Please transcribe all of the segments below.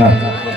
₹201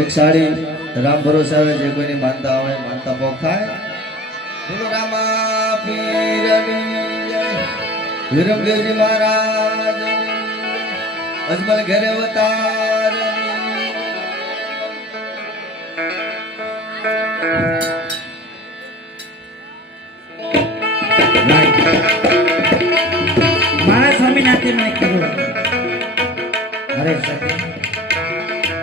એક સાડી રામ ભરોસે આવે જે કોઈને માનતા આવે માનતા ભોગ થાય બોલો રામા પીરની જય વિરમદેવજી મહારાજ અજમલ ઘરે અવતાર મારા સ્વામીનાથે મને કીધું અરે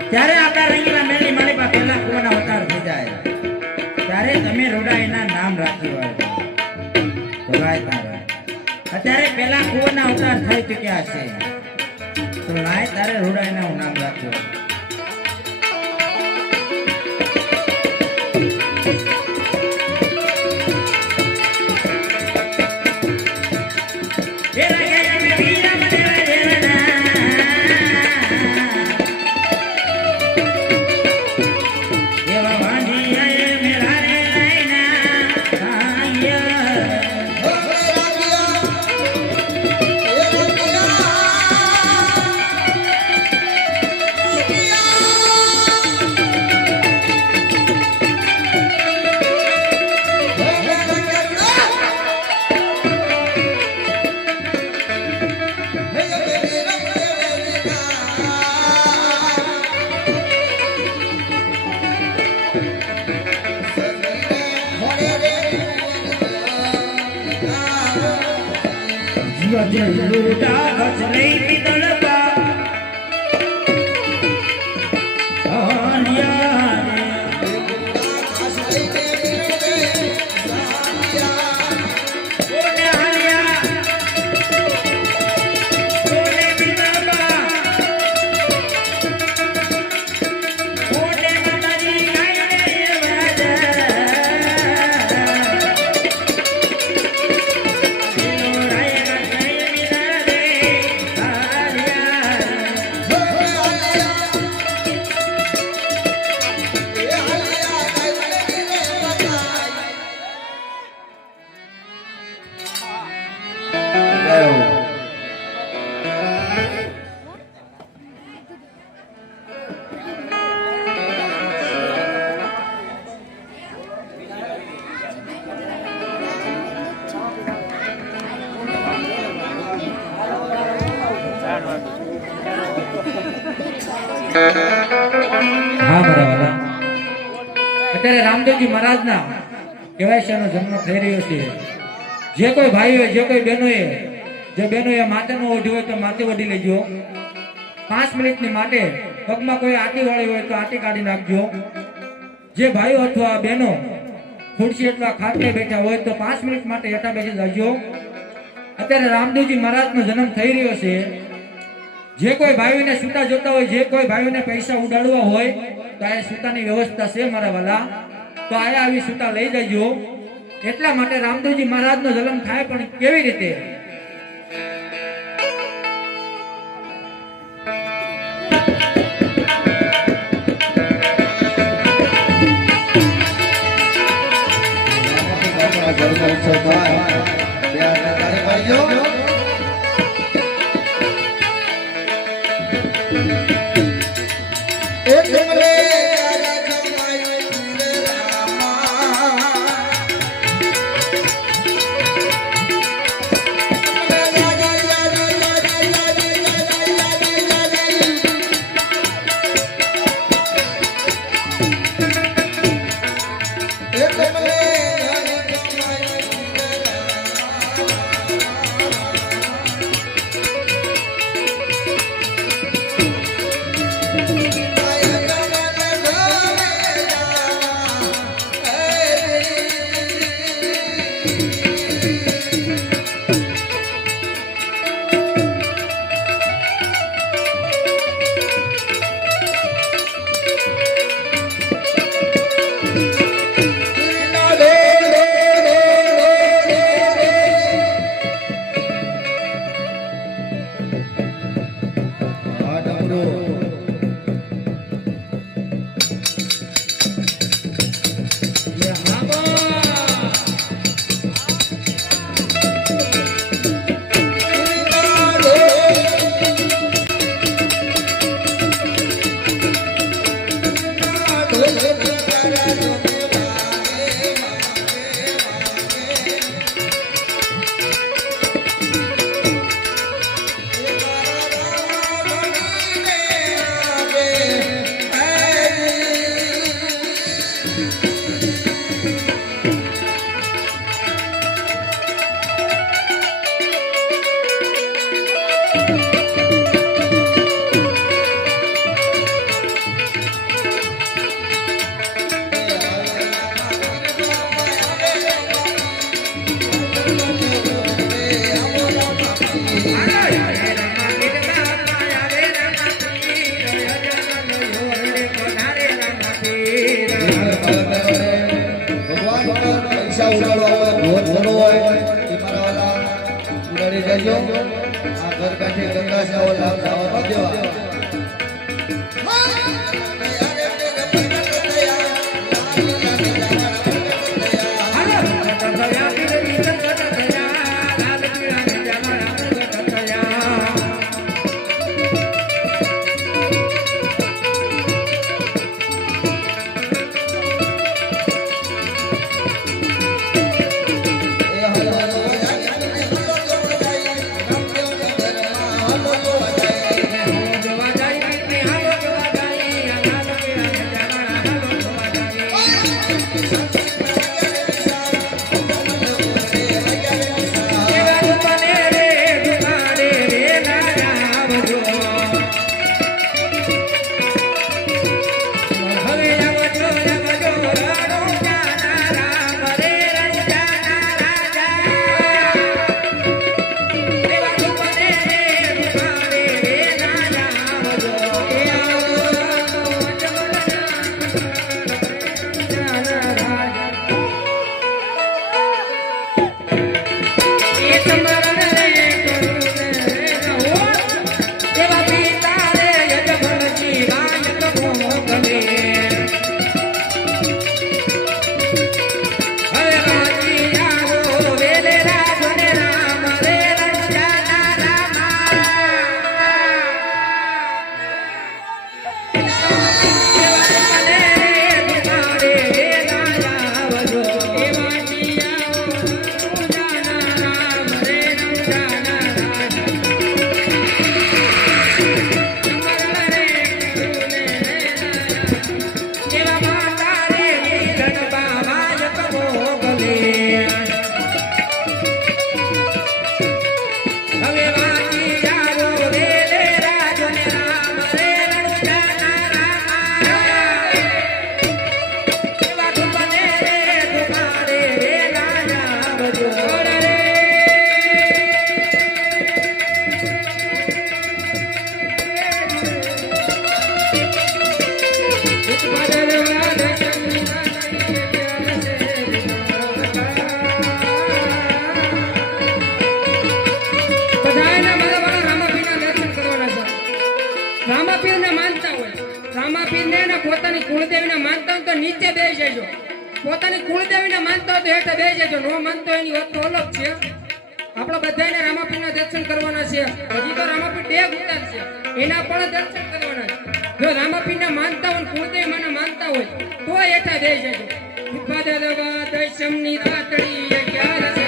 ત્યારે આપણા રંગીલા મેળી માલિકા પહેલા કુવાના અવતાર થઈ જાય ત્યારે તમે રોડાઈના નામ રાખ્યું હોય તારે અત્યારે પહેલા કુવાના અવતાર થઈ ચૂક્યા છે તો લાય તારે રોડાઈના નામ રાખ્યું હા બરાબર. અત્યારે રામદેવજી મહારાજના કેવાયશાનો જન્મ થઈ રહ્યો છે. જે કોઈ ભાઈઓ જે કોઈ બહેનોએ માતાનો ઓઢી હોય તો માથે ઓઢી લેજો. 5 મિનિટની માટે પગમાં કોઈ આટી વાળી હોય તો આટી કાઢી નાખજો. જે ભાઈઓ અથવા બહેનો ખુરશી અથવા ખાટલે બેઠા હોય તો 5 મિનિટ માટે હેઠા બેસી જજો. અત્યારે રામદેવજી મહારાજનો જન્મ થઈ રહ્યો છે. જે કોઈ ભાઈઓને સૂતા જોતા હોય, જે કોઈ ભાઈઓને પૈસા ઉડાડવા હોય તો આ સૂતાની વ્યવસ્થા છે મારા વાલા. તો આયા આવી સૂતા લઈ જજો. એટલા માટે રામદેવજી મહારાજનો જન્મ થાય પણ કેવી રીતે? જન્મ ઉત્સવ થાય ત્યારે તારી ભાઈઓ એક જંગલે પૈસા ઉડાડવા હોય, ભોર હોય એ મારા વાલા ઉડાડી જજો. આ ઘર કાંઠે ગંગા સાવો લાભ થવા દેવા. રામાપીરને માનતા હોય, રામાપીરને ને પોતાની કુળદેવીને માનતા હોય તો નીચે બેસી જજો. પોતાની કુળદેવીને માનતા હોય તો હેઠે બેસી જજો. નો માનતો હોય એની વાત તો અલગ છે. આપણે બધાને રામાપીરના દર્શન કરવાના છે. હજી તો રામાપીર ડેગ ઉતારશે, એના પણ દર્શન કરવાના છે. જો રામાપીરને માનતા હોય, કુળદેવી માને માનતા હોય તો હેઠા બેસી જજો. ઉપાદરવા દશમની રાતડી અગિયાર છે.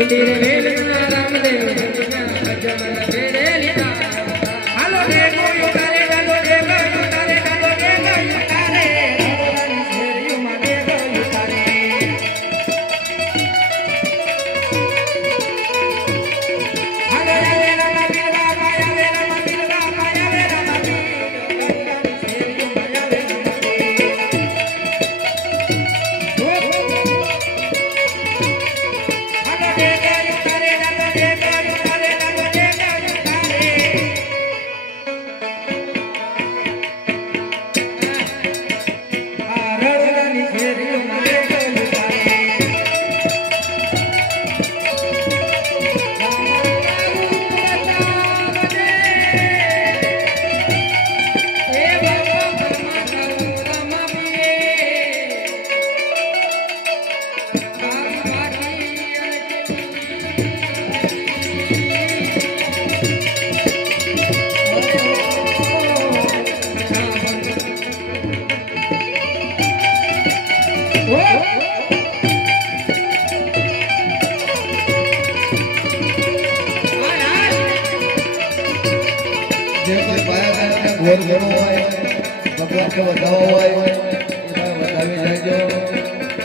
ઉડીર વેલના રામદેવ અજમલ વેરે લીધા. હાલો દેગો યુતારે ગાલો દેગો યુતારે ગાલો દેગો યુતારે શેરિયું માં દેગો યુતારે. હાલો આવે રામા પીરા માયા વે રામા પીરા માયા વે રામા પીરા શેરિયું માયા વે રામા જે કોઈ પાયા ઘોર ઘણો હોય, ભગવાન કે વધાવો હોય એ ભાઈ વધાવી જાયજો.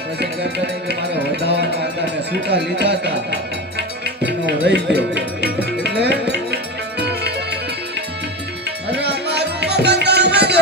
પછી કહેતા નહીં કે મારે વધાવવાના હતા, મેં છૂટા લીધા હતા, એનો રહી ગયો. એટલે અને અમારું બતાવજો.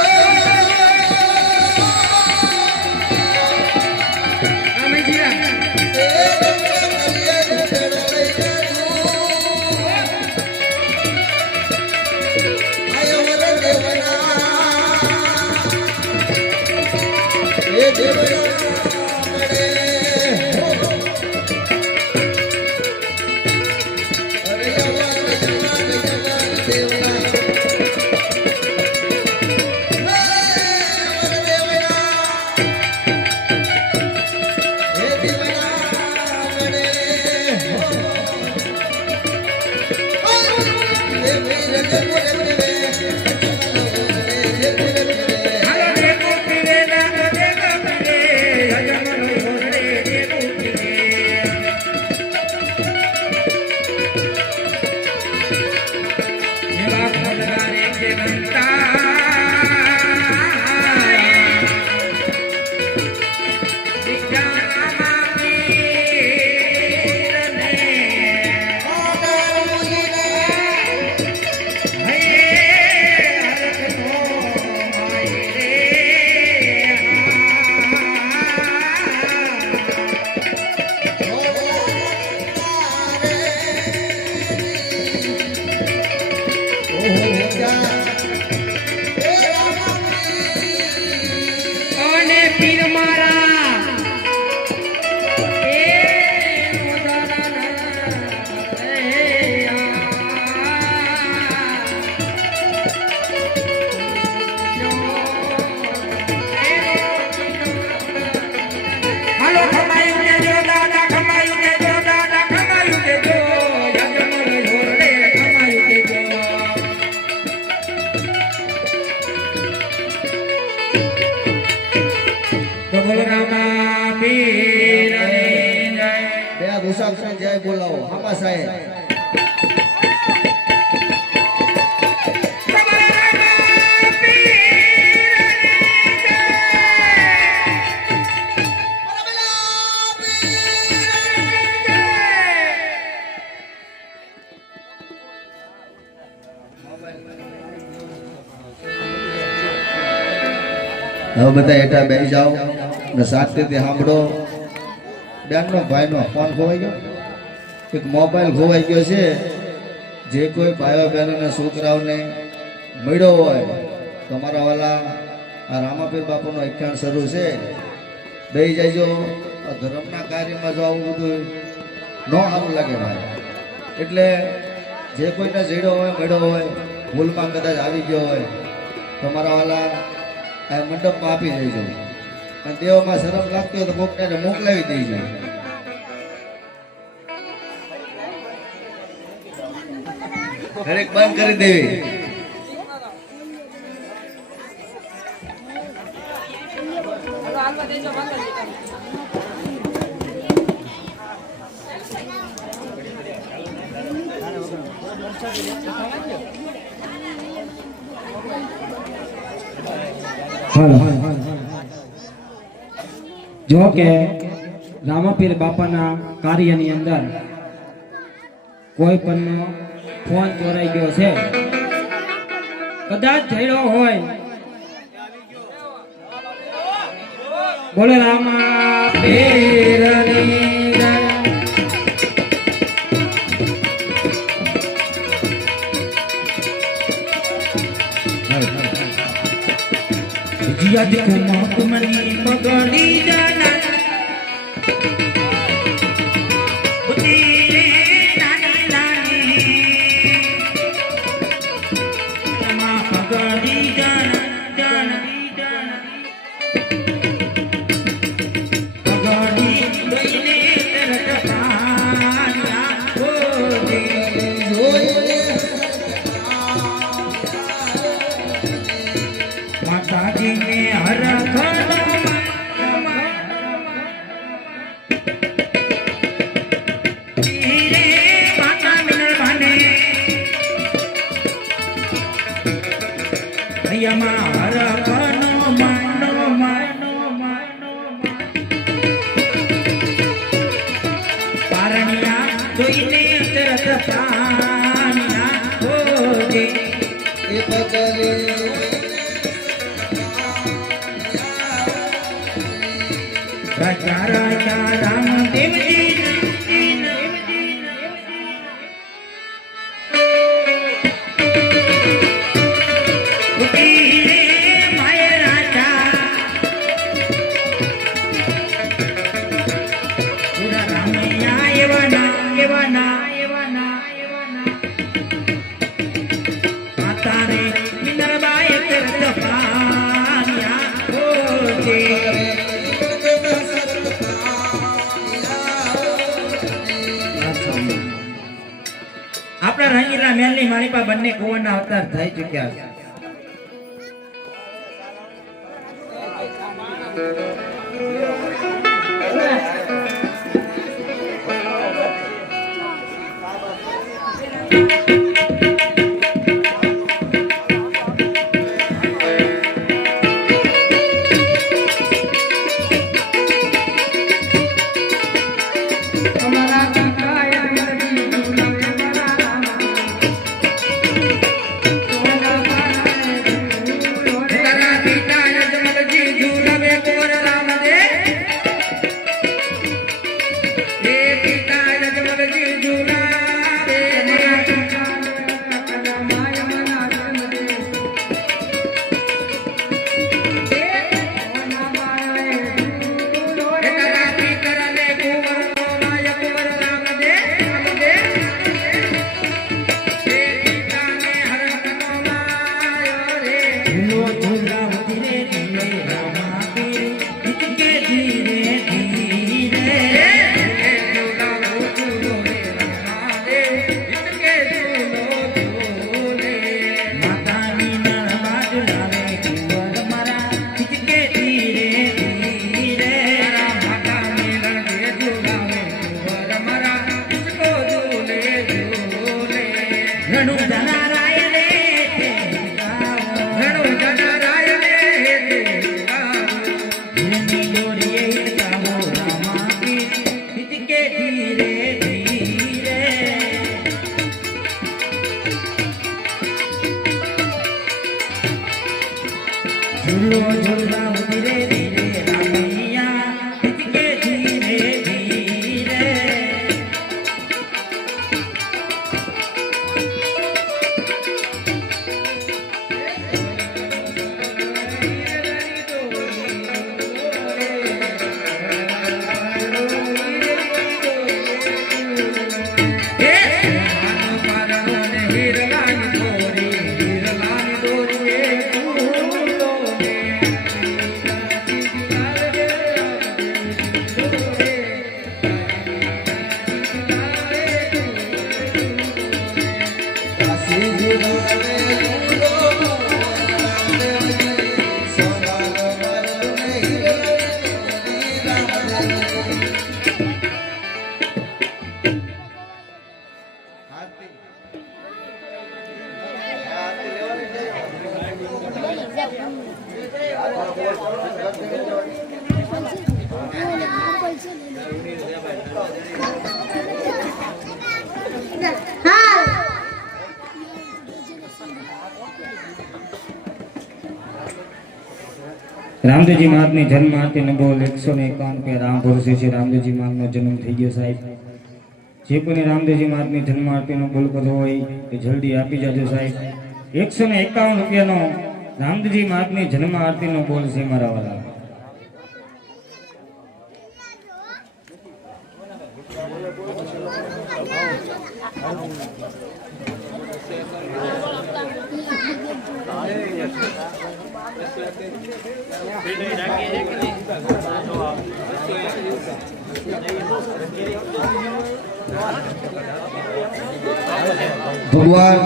જય બોલાવો હાપા સાહેબ. હવે બધા હેઠા બેસી જાઓ ને શાંતિથી સાંભળો. બેનનો ભાઈનો ફોન ખોવાઈ ગયો, એક મોબાઈલ ખોવાઈ ગયો છે. જે કોઈ ભાઈઓ બહેનોને છોકરાઓને મળ્યો હોય તો અમારા વાલા આ રામાપીર બાપુનો આખ્યાન શરૂ છે, દઈ જાયજો. આ ધર્મના કાર્યમાં જો આવું બધું ન સારું લાગે ભાઈ. એટલે જે કોઈને જેડો હોય મેળો હોય ભૂલમાં કદાચ આવી ગયો હોય તો મારા વાલા આ મંડપમાં આપી દેજો અને દેવામાં શરમ લાગતી હોય તો કોકને મોકલાવી દેજો. ઘડીક બંધ કરી દેવી. જો કે રામાપીર બાપાના કાર્યની અંદર કોઈ પણ ફોન ચોરાઈ ગયો છે, કદાચ જડ્યો હોય, બોલે રામાપીરની જય. जिया कुमकुमनी पगड़ी जाना उतीरे नानी नानी मा पगड़ी जाना जाना पगड़ी कोઈને तरत पानिया हो दे माताजी ने हर राजा राजा रामदेव जी આપણા રંગીલા મહેલની માલિપા બંને કુંવરના અવતાર થઈ ચૂક્યા છે. Yeah. રામદેવજી મહારાજની જન્મ આરતી નો બોલ 151 કે રામ ભરોસે છે રામદેવજી મહારાજનો જન્મ થઈ ગયો સાહેબ. જે કોઈને રામદેવજી મહારાજની જન્મ આરતીનો બોલ કરવો હોય તે જલ્દી આપી જાજો સાહેબ. 151 રૂપિયાનો રામદેવજી મહારાજની જન્મ આરતીનો બોલ છે મારા વાલા. ભગવાન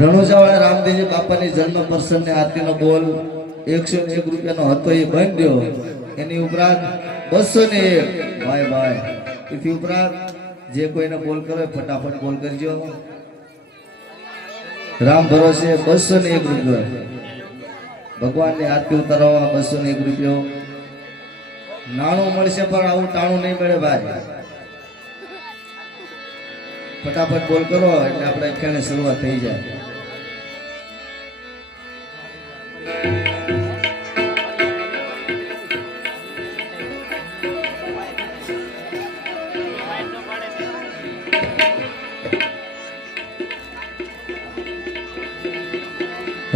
રણોજાવાળા રામદેવજી બાપાની જન્મ પ્રસંગને આરતીનો બોલ 101 રૂપિયાનો હતો એ બંધ દો. એની ઉપરાંત 201 ભાઈ ભાઈ એથી ઉપરાંત જે કોઈને બોલ કરો એ ફટાફટ બોલ કરજો. રામ ભરોસે 201 રૂપિયો ભગવાનની આરતી ઉતારવા 201 રૂપિયો. નાણું મળશે પણ આવું ટાણું નહીં મળે ભાઈ. ફટાફટ બોલ કરો એટલે આપણે ખેણે શરૂઆત થઈ જાય.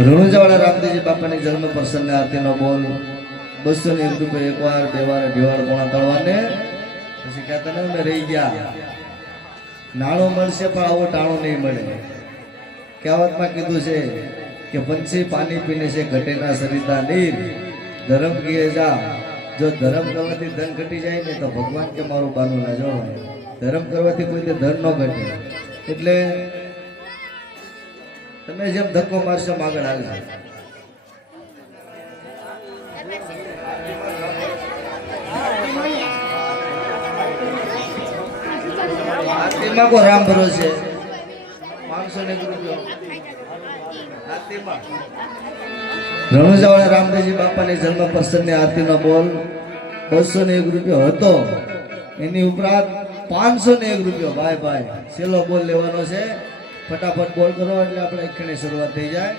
રણુજાવાળા રામદેવજી બાપાની જન્મ પ્રસંગને આરતીનો બોલ 201 રૂપિયા. એક વાર, બે વાર, અઢી વાર, પોણા 3 વાર ને પછી કહેતા ને અમે રહી ગયા. નાણું મળશે પણ આવો ટાણો નહીં મળે. કહેવતમાં કીધું છે કે પંછી પાણી પીને છે ઘટે ના સરિતા નીર, ધર્મ કીએ જા. જો ધર્મ કરવાથી ધન ઘટી જાય ને તો ભગવાન કે મારું બાનું ના જોવાય. ધર્મ કરવાથી કોઈ ધન ન ઘટે. એટલે તમે જેમ ધક્કો મારશો આગળ હાલશે. આરતીમાં કો રામ ભરોસે 501 રૂપિયો. રણુજાવાળા રામદેવજી બાપાની જન્મ પ્રસંગની આરતીનો બોલ 201 રૂપિયો હતો. એની ઉપરાંત 501 રૂપિયો. ભાઈ ભાઈ છેલ્લો બોલ લેવાનો છે. ફટાફટ બોલ કરો એટલે આપણે અખીની શરૂઆત થઈ જાય.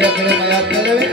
બે કડીમાં યાદ કરી લેવે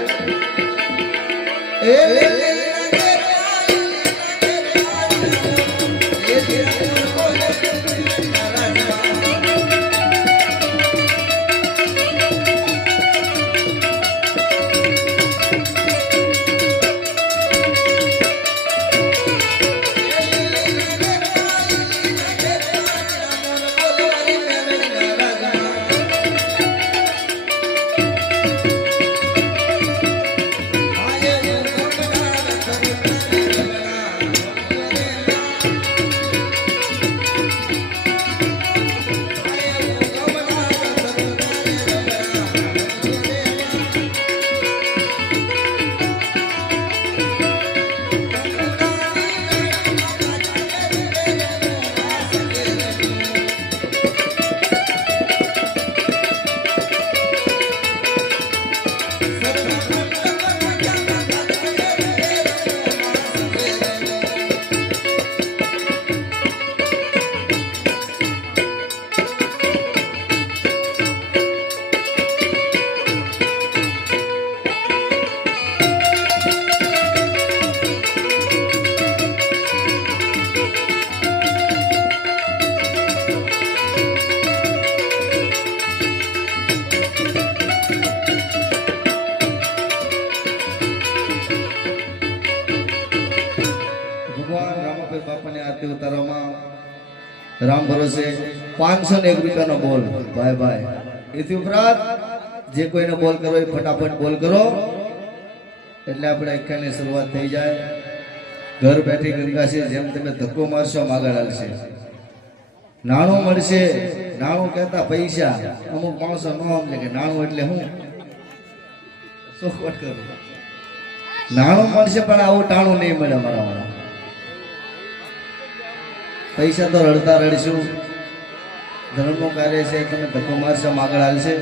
બાપાની આરતી ઉતારવામાં રામ ભરોસે 501 રૂપિયાનો બોલ ભાઈ ભાઈ એથી ઉપરાંત જે કોઈને બોલ કરો એ ફટાફટ બોલ કરો એટલે આપણે આખ્યાની શરૂઆત થઈ જાય ઘર બેઠી ગંગા છે જેમ તમે ધક્કો મારશો આમ આગળ હાલશે નાણું મળશે નાણું કહેતા પૈસા અમુક માણસો ન સમજે કે નાણું એટલે હું ચોખવટ કરું નાણું મળશે પણ આવું ટાણું નહીં મળે મારા પૈસા તો રડતા રડશું ધર્મનું કાર્ય છે તમે ધક્કો મારશો આગળ હાલશે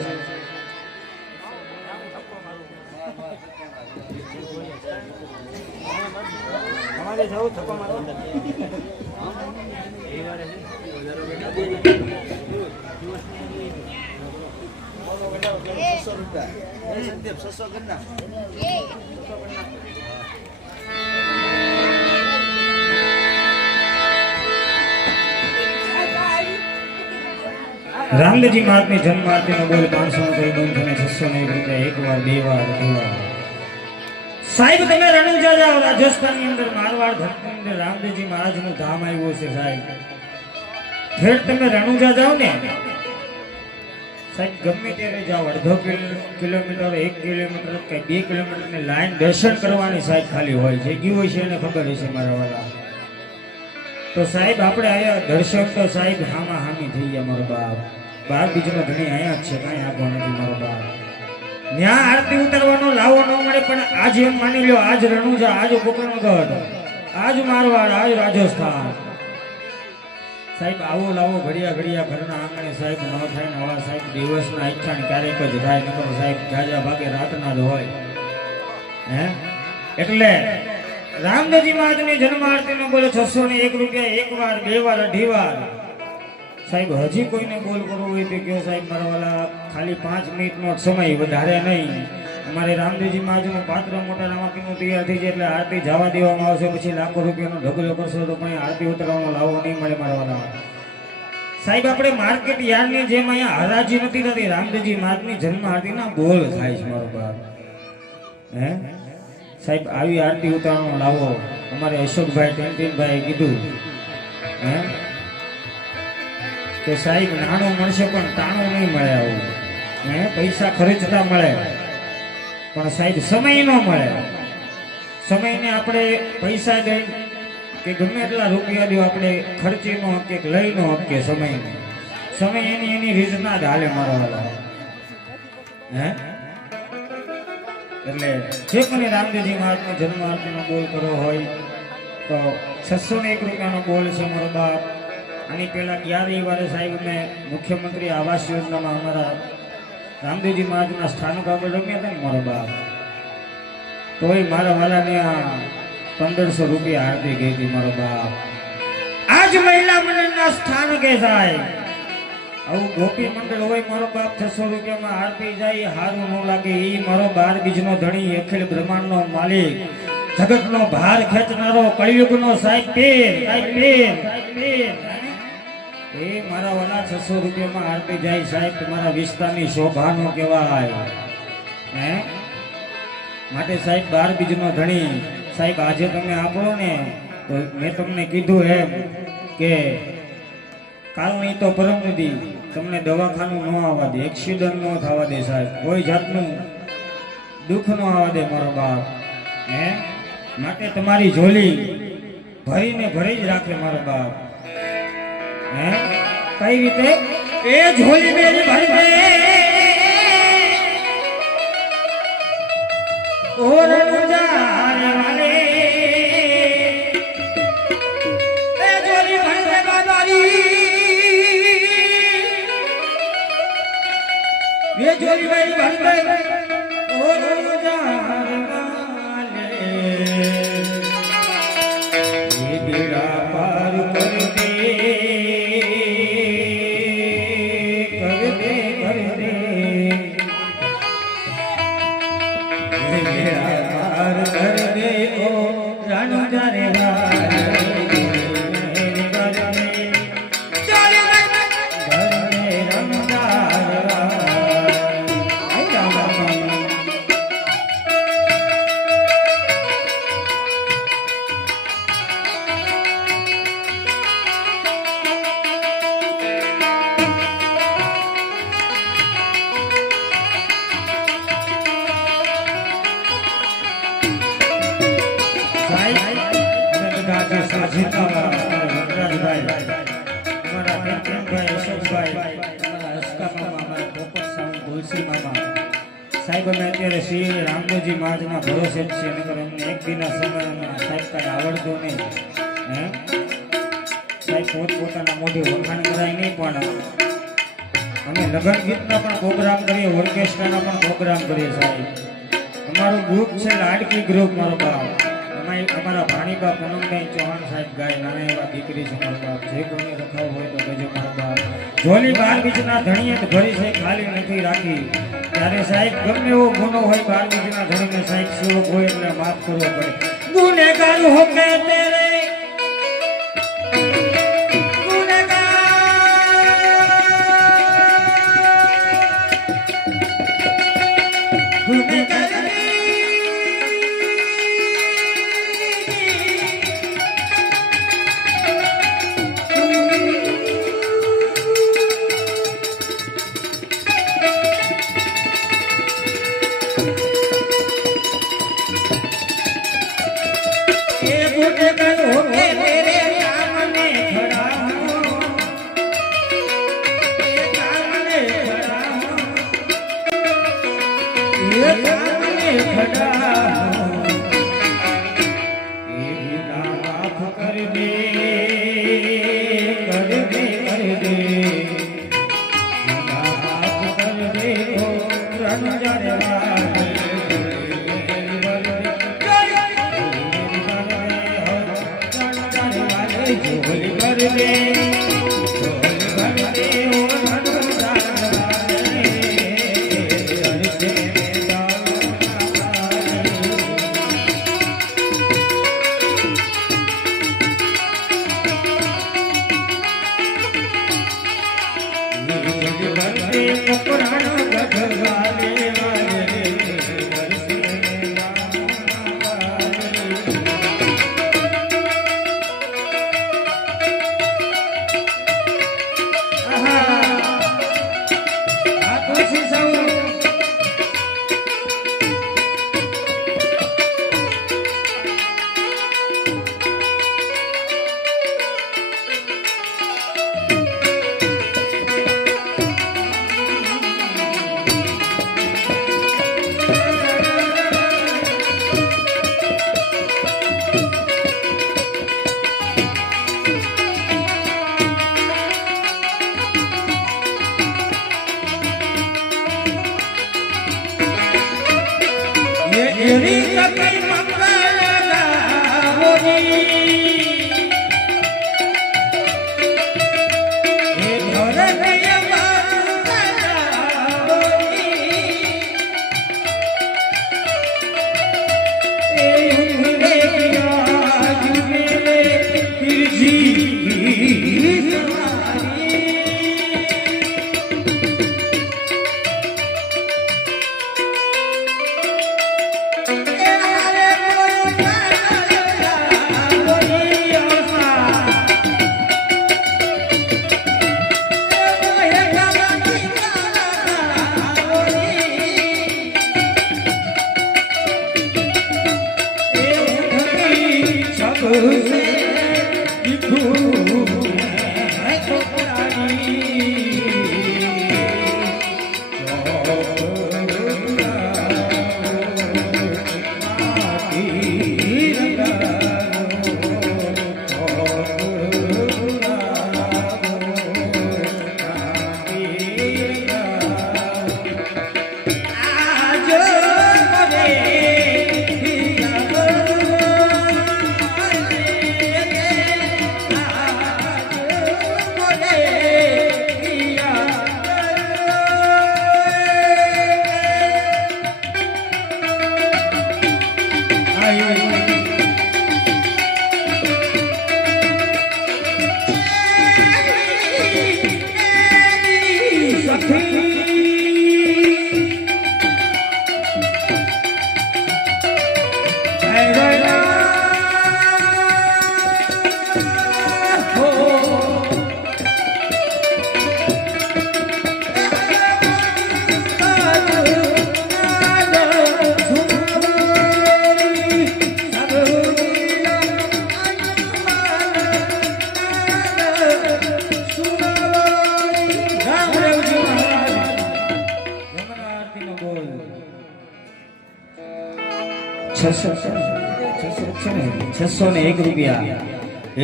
રામદેવજી મહારાજની જન્મ આરતીનો બોલ 500 કરી બંધ અને 601 રૂપિયા એક વાર બે વાર સાહેબ તમે રણુજા જાઓ રાજસ્થાનની અંદર મારવાડ ધરતી અંદર રામદેવજી મહારાજનું ધામ આવ્યું છે સાહેબ ફેર તમે રણુજા જાઓ ને સાહેબ ગમે ત્યારે જાઓ અડધો કિલોમીટર 1 કિલોમીટર કે 2 કિલોમીટરની લાઈન દર્શન કરવાની સાહેબ ખાલી હોય છે ગયું હોય છે એને ખબર હશે મારા વાળા તો સાહેબ આપણે આયા દર્શક તો સાહેબ હામા હામી થઈ ગયા મારો બાપ બીજનો ધણી અહીંયા જ છે કાંઈ આગળ નથી મારો બાપ ત્યાં આરતી ઉતારવાનો લાવો ન મળે પણ આજ એમ માની લો આજ રણુજા આજ ગોકર્ણગઢ આજ મારવાડ આજ રાજસ્થાન સાહેબ આવો લાવો ઘડિયા ઘરના આંગણે સાહેબ ન થાય ને આવા સાહેબ દિવસના ઈચ્છા ક્યારેક જ થાય નકર સાહેબ ગાજા ભાગે રાતના જ હોય હે એટલે રામદેવજી મહારાજની જન્મ આરતીનો બોલો 601 રૂપિયા એક વાર બે વાર અઢી વાર સાહેબ હજી કોઈને બોલ કરવો હોય તો કયો સાહેબ મારા વાલા ખાલી 5 મિનિટનો સમય વધારે નહીં અમારે રામદેવજી મહારાજનું પાત્ર મોટા રામાપીનું તૈયાર થઈ જાય એટલે આરતી જવા દેવામાં આવશે પછી લાખો રૂપિયાનો ઢગલો કરશો તો પણ આરતી ઉતરવાનો લાવો નહીં મળે મારા વાલા સાહેબ આપણે માર્કેટ યાર્ડની જેમ અહીંયા હરાજી નથી થતી રામદેવજી મહારાજની જન્મ આરતીના બોલ થાય છે મારો બાપ હે સાહેબ આવી આરતી ઉતારવાનો લાવો અમારે અશોકભાઈ ટેન્ટીનભાઈ કીધું હે કે સાહેબ નાણું મળશે પણ ટાણું નહીં મળે આવું હે પૈસા ખર્ચતા મળે પણ સાહેબ સમય ન મળે સમયને આપણે પૈસા દઈ કે ગમે એટલા રૂપિયા દો આપણે ખર્ચી નો હકે લઈ નો હકે સમય એની રીતના જ હાલે મારા વાળા હે એટલે જે કોને રામદેવજી મહારાજનો જન્મ આરતીનો બોલ કરવો હોય તો 601 રૂપિયાનો બોલ છે મારો બાપ આની પહેલા 11 વારે સાહેબ મેં મુખ્યમંત્રી આવાસ યોજનામાં અમારા રામદેવજી મહારાજના સ્થાનક આગળ રમ્યા હતા ને મારો બાપ તોય મારા વાલાને આ 1500 રૂપિયા આરતી ગઈ હતી મારો બાપ આજ મહિલા મંડળના સ્થાનકે સાહેબ આવું ગોપી મંડળ હોય મારો બાપ 600 રૂપિયામાં આરતી જાય હારું ન લાગે. ઈ મારો 12 બીજનો ધણી અખિલ બ્રહ્માંડનો માલિક જગતનો ભાર ખેંચનારો કળિયુગનો સાહેબ પીર એ મારા વાલા 600 રૂપિયામાં આરતી જાય સાહેબ તમારા વિસ્તારની શોભાનો કહેવાય હે. માટે સાહેબ 12 બીજનો ધણી સાહેબ આજે તમે આપો ને તો મેં તમને કીધું એમ કે કાલની તો પરમ નથી તમને દવાખાનું ન આવવા દે, એક્સિડન્ટ ન થવા દે સાહેબ, કોઈ જાતનું દુઃખ ન આવવા દે મારો બાપ હે. માટે તમારી ઝોલી ભરીને ભરી જ રાખે મારો બાપ હે. કઈ રીતે એ ઝોલી મેરી ભરી દે ઓર નજારે વાલે એ ઝોલી ભરી દે બાબારી ये जोली भाई भंडे ओ नजारे वाले ये बेड़ा पार कर दे ये बेड़ा पार कर दे ओ नजारे वाले સાહેબ અમે અત્યારે શ્રી રામદેવજી મહારાજના ભરોસે જ છીએ, નકર અમને એક દિના સમયમાં સાહેબ કાંઈ આવડતું નહીં હે. સાહેબ પોતપોતાના મોઢે વખાણ કરાય નહીં, પણ અમે લગ્ન ગીતના પણ પ્રોગ્રામ કરીએ, ઓર્કેસ્ટ્રાના પણ પ્રોગ્રામ કરીએ સાહેબ. અમારું ગ્રુપ છે લાડકી ગ્રુપ મારો બાપ. અમારા ભાણીબા પૂનમભાઈ ચૌહાણ સાહેબ ગાય, નાના એવા દીકરી છે મારો બાપ. જે કોઈને રખાવ હોય તો કહેજો મારો બાપ. ઝોલી 12 બીજના ધણીએ જ ભરી છે, ખાલી નથી રાખી. ત્યારે સાહેબ ગમે એવો ગુનો હોય 12 બીજના ધણીને સાહેબ સેવક હોય એટલે માફ કરવો પડે. ગુનેગાર હો કે તેરે Hey, ₹601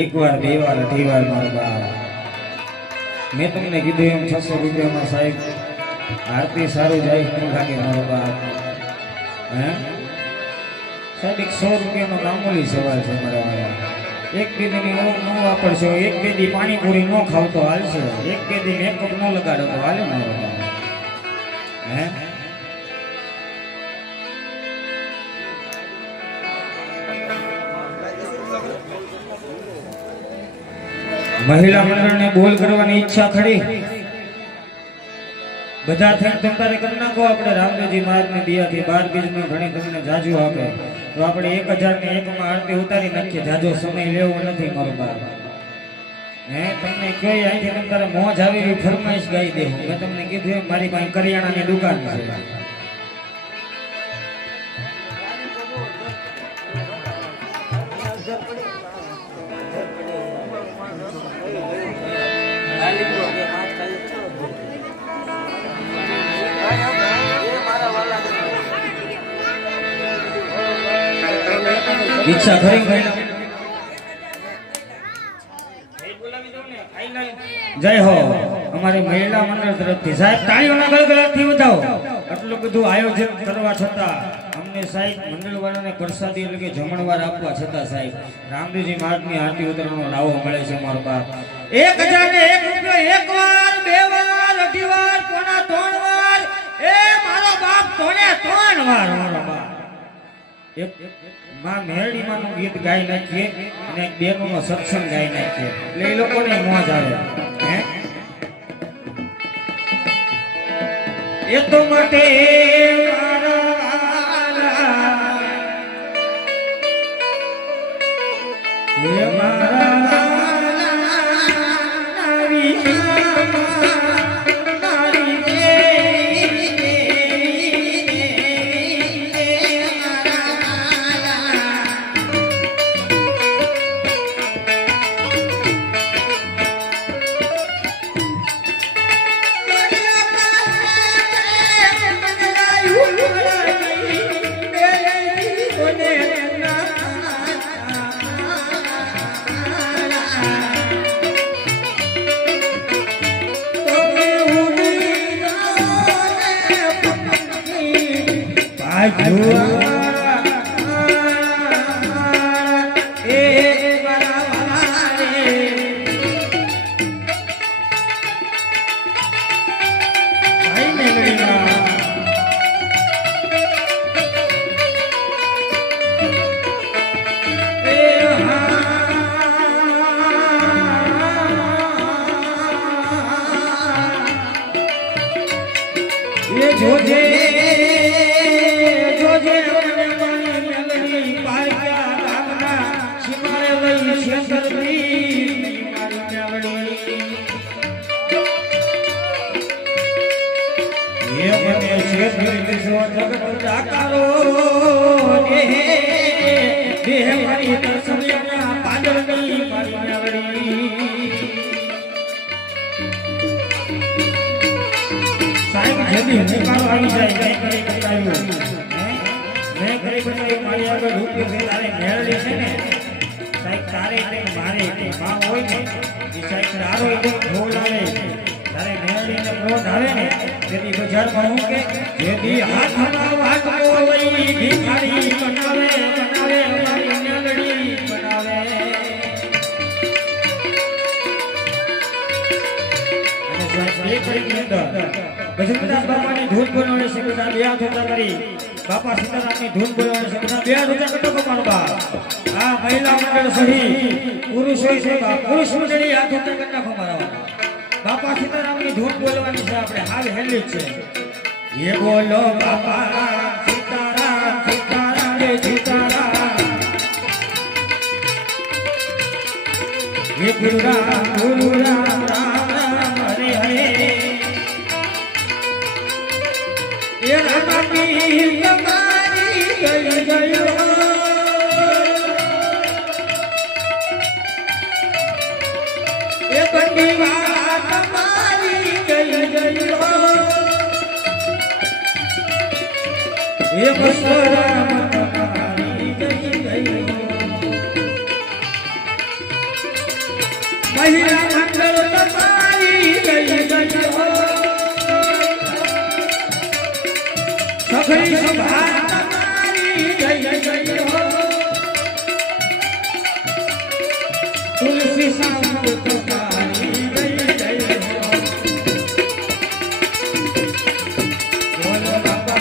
એક વાર, બે વાર, અઢી વાર મારો બાપ. મેં તમને કીધું એમ ₹600 સાહેબ આરતી સારું જાય શું લાગે મારો બાપ? હે સાહેબ, ₹100 મામૂલી સવાલ છે મારા વાળા. એક બે દી ન વાપરશો, એક બે દી પાણીપુરી ન ખાવ તો હાલશે, એક બે દી મેકઅપ ન લગાડો તો હાલે મારો બાપ. હે મહિલા મંડળને બોલ કરવાની ઈચ્છા ખરી? બધા થઈને તમારે કરી નાખો. આપણે રામદેવજી મહારાજની દિયાથી 12 બીજમાં ઘણી તમને જાજુ આપે તો આપણે 1001 માં આરતી ઉતારી નાખીએ. જાજો સમય લેવો નથી મારો બાપ. હે તમને કઈ અહીંથી તમારે મોજ આવી એવી ફરમાઈશ ગાઈ દેવું. મેં તમને કીધું એમ મારી પાસે કરિયાણાની દુકાન છે. ઈચ્છા ખરી ભાઈ? જય હો અમારી મહિલા મંડળ તરફથી. સાહેબ તાળીઓના ગળગળાટથી વધાવો. આટલું બધું આયોજન કરવા છતાં અમને સાહેબ મંડળ વાળાને પ્રસાદી એટલે કે જમણવાર આપવા છતાં સાહેબ રામદેવજી મહારાજની આરતી ઉતરવાનો લાવો મળે છે મારો બાપ. 1001 રૂપિયો એક વાર, બે વાર, અઢી વાર, પોણા 3 વાર. એ મારો બાપ 3 વાર મારો બાપ. એક માં મેરડી માનું ગીત ગાઈ નાખીએ અને એક બેનોનો સત્સંગ ગાઈ નાખીએ એટલે એ લોકોને મોજ આવે. હે એ તો માટે જોજે જોજે મેલડી પારક્યા ગામના સીમારે લઈ છેતરતી મારી મેલડી એ મને છેતરતી સો જગત જાકારો દે એ મારી દર્શનિયા પાદરની મારી મેલડી સાહેબ જેદી હુંકાર આવી જાય કઈ કરી બતાવ્યું મેં કરી બતાવ્યું મારી આગળ રૂપિયો છે તારે મેળવી છે ને સાહેબ તારે કઈ મારે કઈ માં હોય ને એ સાહેબ તારો એકદમ ઢોલ આવે તારે મેળવીને ક્રોધ આવે ને તેથી બજારમાં હું કે જેદી હાથમાં વાટકો હોય ભિખારી બનાવે બનાવે મારી મેળડી બનાવે અને સાહેબ એક પડી અંદર ગજનદાસ બાપાની ધૂન બોલવાની છે બધા બે હાથ ઊંચા કરી બાપા સીતારામની ધૂન બોલવાની છે બધા બે હાથ ઊંચા કરતો કમાણબા આ મહિલા મંડળ સહી પુરુષ હોય છે પુરુષ મંડળી હાથ ઊંચા કરી નાખો મારવાના બાપા સીતારામની ધૂન બોલવાની છે આપણે હાલ હેલી જ છે ये बोलो बाबा सीताराम सीताराम रे सीताराम ये गुरु राम राम राम हरे हरे ये राम की तुम्हारी गई गई ये बंदी बात तुम्हारी गई गई हो ये बसराम तुम्हारी गई गई महिला मंडल तुम्हारी गई गई हो सखरी सभा तुम्हारी गई गई हो तुलसी सामत तुम्हारी गई गई हो बोलो बाबा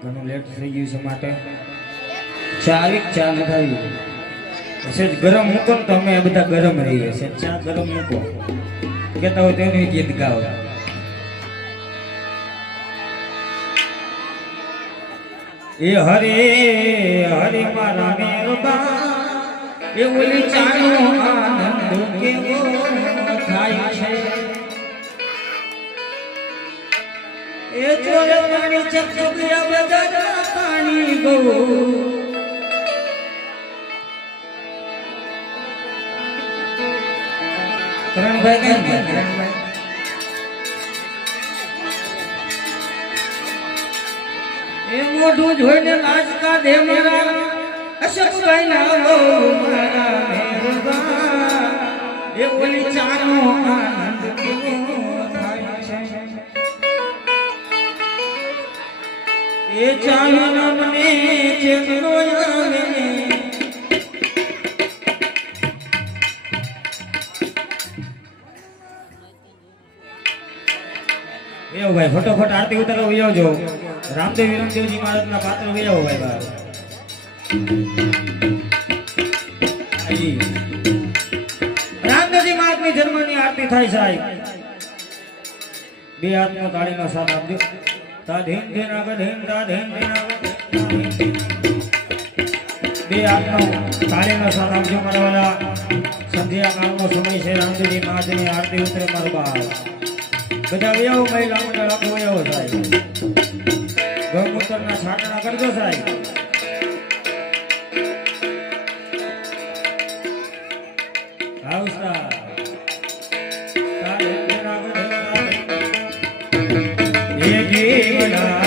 ઘણું લેટ થઈ ગયું છે માટે ચા ન થાય સહેજ ગરમ મૂકો ને તો અમે બધા ગરમ રહીએ છીએ ચા ગરમ મૂકો કેતા હોય તેનું ગીત ગાઓ એ હરે હરે મારા મેરબા એ ઓલી ચાનો આનંદ કેવો થાય છે એ જોડે પાણી ચકચકિયા બધા પાણી ગો કરણભાઈ કેમ કરણભાઈ એ મોઢું જોઈને લાજકા દે મારા અશોકભાઈ ના લો મારા મેરબા એ ઓલી ચાનો આનંદ કેવો થાય છે એ ચાનો મને ચેતનો આવે એવો ભાઈ ફટોફટ આરતી ઉતારો આવજો રામદેવ વિરમદેવજી મહારાજના પાત્ર વૈયાવો ભાઈ બહાર રામદેવજી મહારાજની જન્મની આરતી થાય સાહેબ બે હાથનો તાળીનો સાથ આપજો તા ધેન ધેન આગળ ધેન તા ધેન ધેન આગળ બે હાથનો તાળીનો સાથ આપજો મારા વાલા સંધ્યા કાળનો સમય છે રામદેવજી મહારાજની આરતી ઉતરે મારો બહાર બધા વૈયાવો મહિલા મંડળ આખો વૈયાવો સાહેબ ગૌમૂત્રના છાંટણા કરજો સાહેબ. આવસા તારે તેના ગઢડા એ જીવડા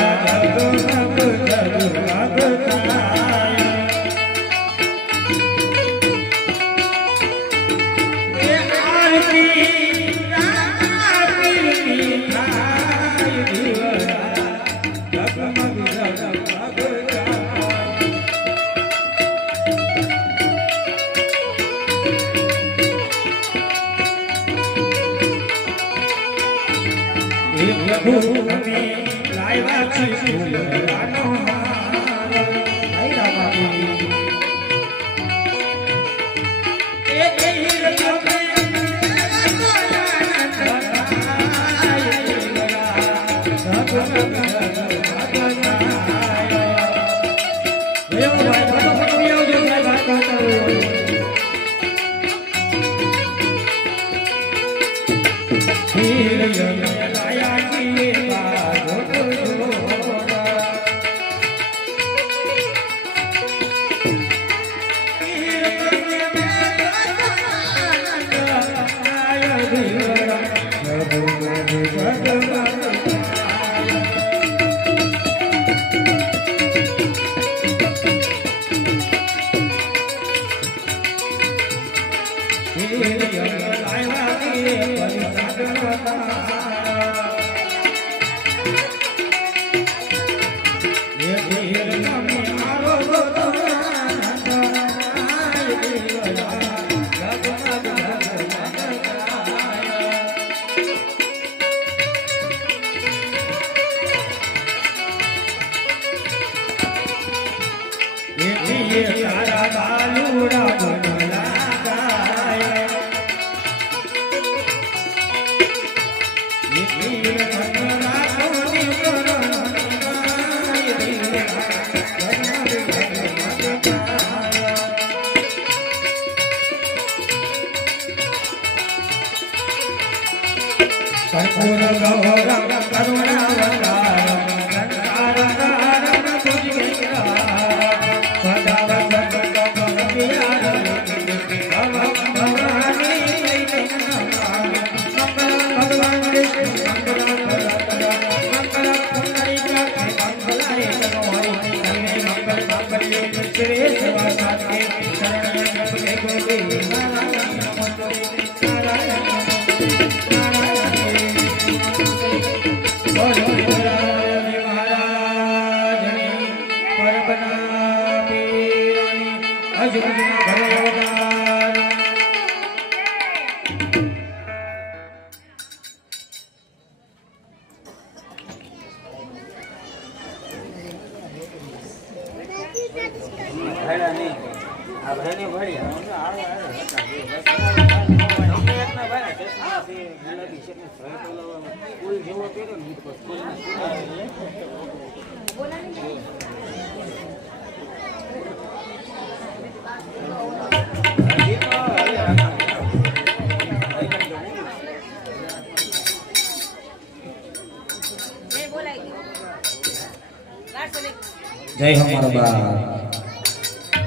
જય હમારો બાપ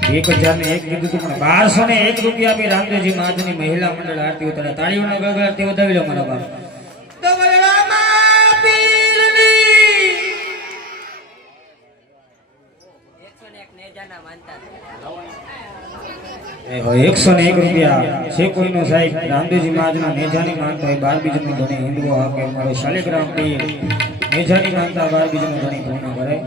1001 કીધું તું પણ 1201 રૂપિયા આપી રામદેવજી મહાજની મહિલા મંડળ આરતી ઉતારે તાળીઓનો ગગડાટ તે વધાવી લો મારા બાપ. એ હોય 101 રૂપિયા છે કોઈનો સાહેબ રામદેવજી મહાજના નેજાની માનતા હોય 12 બીજનો ધણી હિન્દુઓ આપે મારો શાલિગ્રામ પીર નેજાની માનતા 12 બીજનો ધણી પૂર્ણ કરે.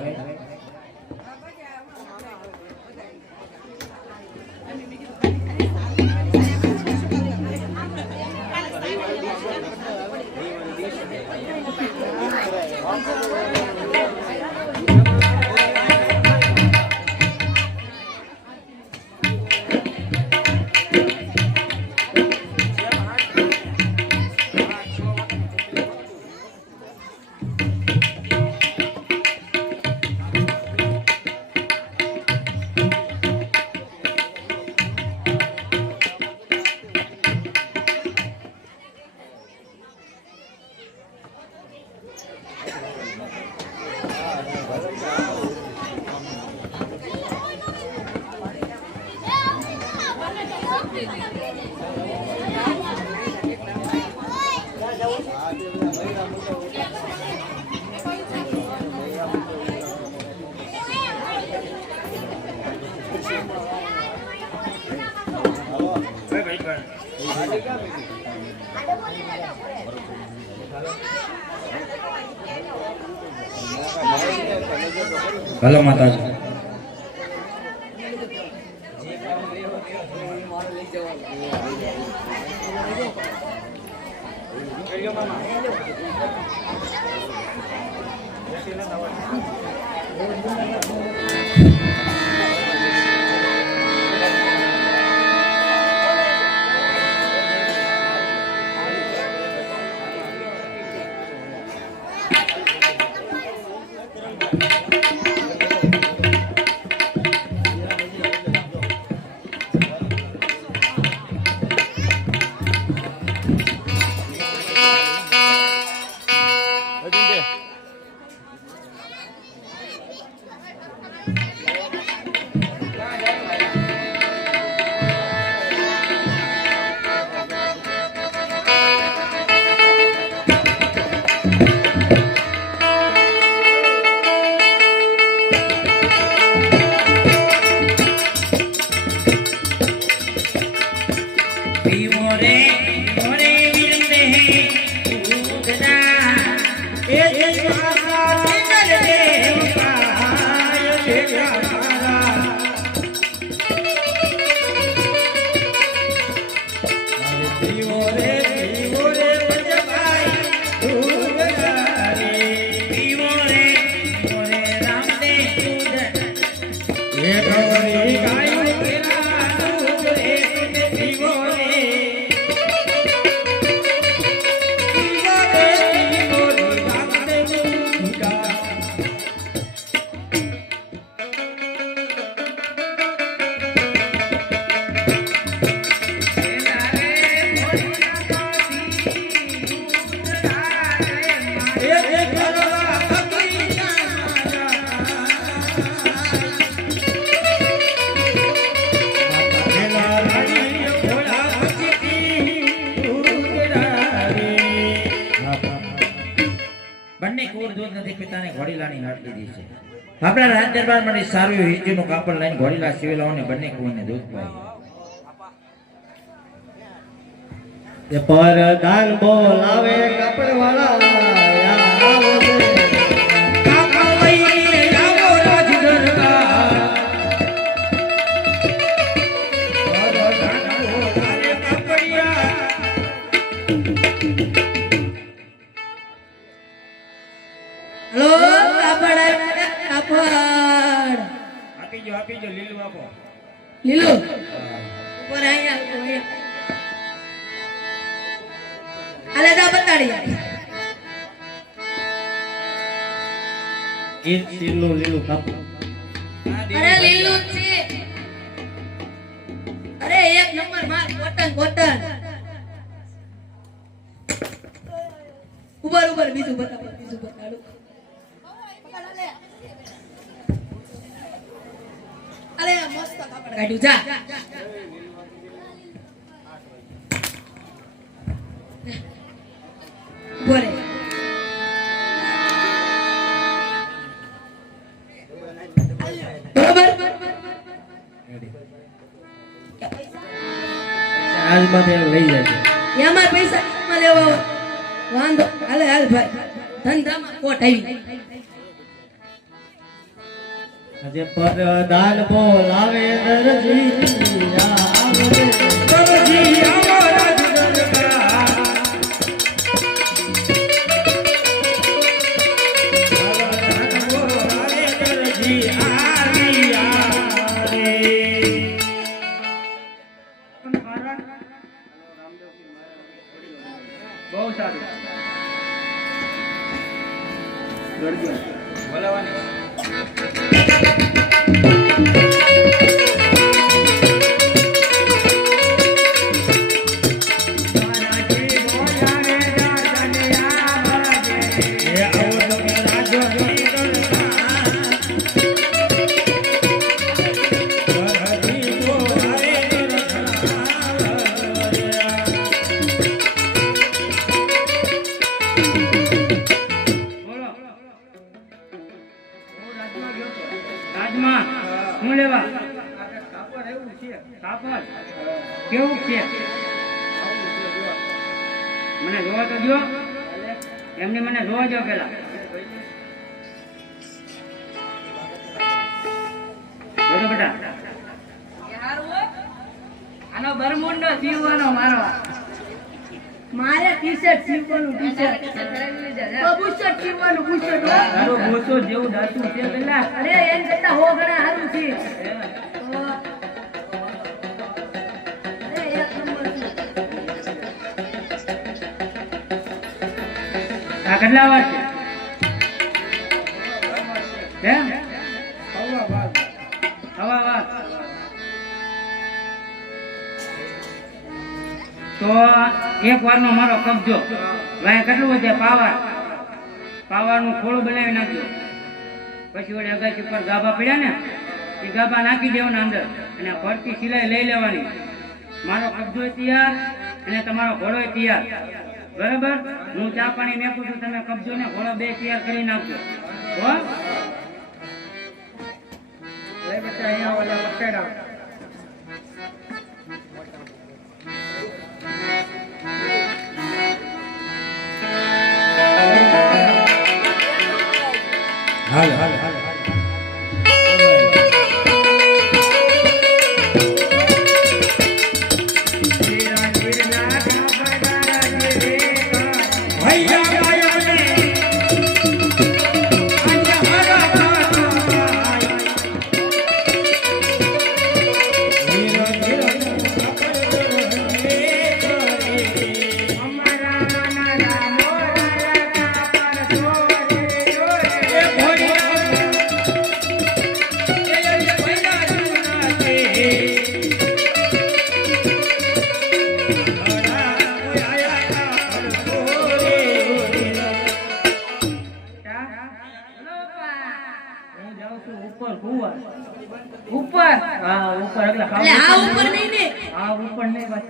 ભલો માતાજી. બંને કુળ દૂધ નથી પિતાને ઘોડીલાની હાટ લીધી છે. આપણા રાજ દરબાર માટે સારું એવું હિંચુનું કાપડ લઈને ઘોડીલા સિવેલાઓને બંને કુળને દૂધ પાય. પરદાન બોલાવે કપડવાળા આપી જો લીલું આપો. લીલો ઉપર અહીંયા અલે દા બતાડી લીલું કાપડ. અરે લીલું છે. અરે એક નંબર માલ કોટન કોટન. ઉપર બીજું બતાડું. અરે મસ્ત કાપડ કાઢ્યું જા. બોરે બરાબર આજમાં તે લઈ જાય. એમાં પૈસા માં લેવા વાંધો હાલ ભાઈ ધંધામાં કોટ આવી. આજે પરદાન બોલાવે દરજી આવે દરજી આવો રાજ દરબાર. પરદાન બોલાવે દરજી આવી આવે. બહુ સારું બોલાવાની. હું લેવા કાપડ એવું છે કાપડ કેવું છે મને જોવા તો દો એમને મને જોવા દો પેલા જોજો બેટા આનો બરમુંડો સીવવાનો મારો મારે ટી-શર્ટ સીવવાનું ટી-શર્ટ બુશર્ટ સીવવાનું બુશર્ટ તારો બોસો જેવું દાતું છે પેલા અરે એન કરતા હો ઘણા હારું છે અરે એક નંબર આ કેટલા વાર છે હે હવા વાર તો એક વારનો મારો કબજો વાય કેટલું વધે પાવાનું ખોળું બનાવી નાખજો પછી વળી અગાસી ઉપર ગાભા પડ્યા ને એ ગાભા નાખી દેવાના અંદર અને ફરતી સિલાઈ લઈ લેવાની મારો કબજો તૈયાર અને તમારો ઘોડો તૈયાર બરાબર હું ચા પાણી મેકું છું તમે કબજો ને ઘોડો બે તૈયાર કરી નાખજો હો અહીંયા ઓલા પકડાવ હાલ હાલ હાલ ઉપર હા ઉપર એટલે આ ઉપર નહીં ને હા ઉપર નહીં બસ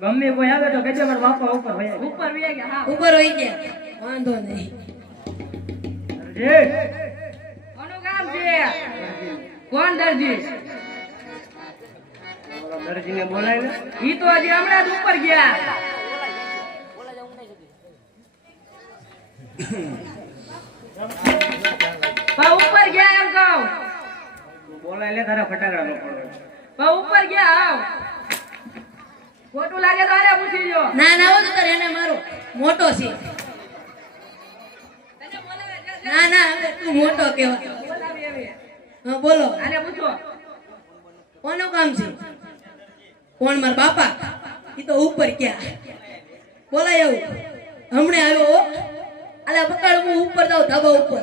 ગમે કોઈ આવે તો કહેજે મારા બાપા ઉપર હોય ઉપર વહી ગયા હા ઉપર વહી ગયા વાંધો નહીં કોનું કામ છે કોણ દરજી દરજીને બોલાવી ઈ તો હજી હમણાં જ ઉપર ગયા પા ઉપર ગયા એમ કહું બોલાય લે તારા ફટાકડા નો પડે પા ઉપર ગયા આવ ખોટું લાગે તો આરે પૂછી જો ના ના હો તો તારે એને મારો મોટો છે ના ના હવે તું મોટો કહેવાય હા બોલો આને પૂછો કોનું કામ છે કોણ મારા બાપા ઈ તો ઉપર ગયા બોલાય એવું હમણે આવ્યો અલા પકડ હું ઉપર જાઉં ધાબા ઉપર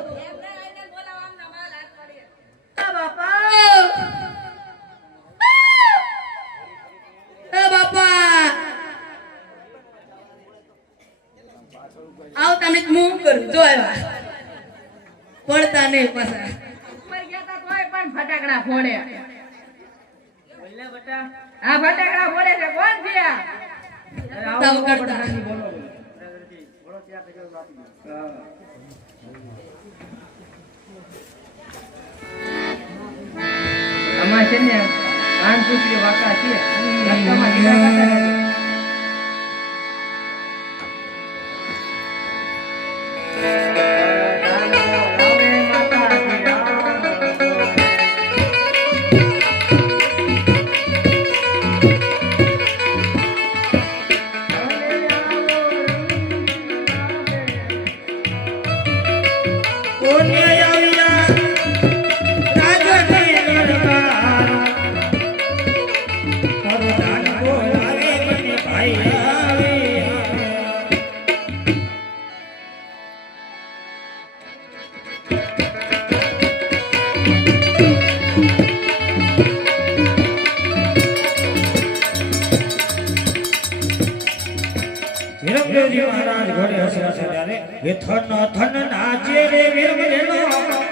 બાપા બાપા આવતા ને હું કરું જો આવ્યા પડતા નહીં પાછા ઉપર ગયા તા તોય પણ ફટાકડા ફોડે બોલે બેટા આ ફટાકડા ફોડે છે કોણ છે આ તાવ કરતા બોલો બોલો ત્યાં કજો આપી દો અમાર છે ને આન પૂછ્યો વાકા છે રસ્તામાં લીધા કાઢા વીરમદેવજી મહારાજ ઘોડે હસે હસે ત્યારે એ થન થન નાચે રે વીરમદેવનો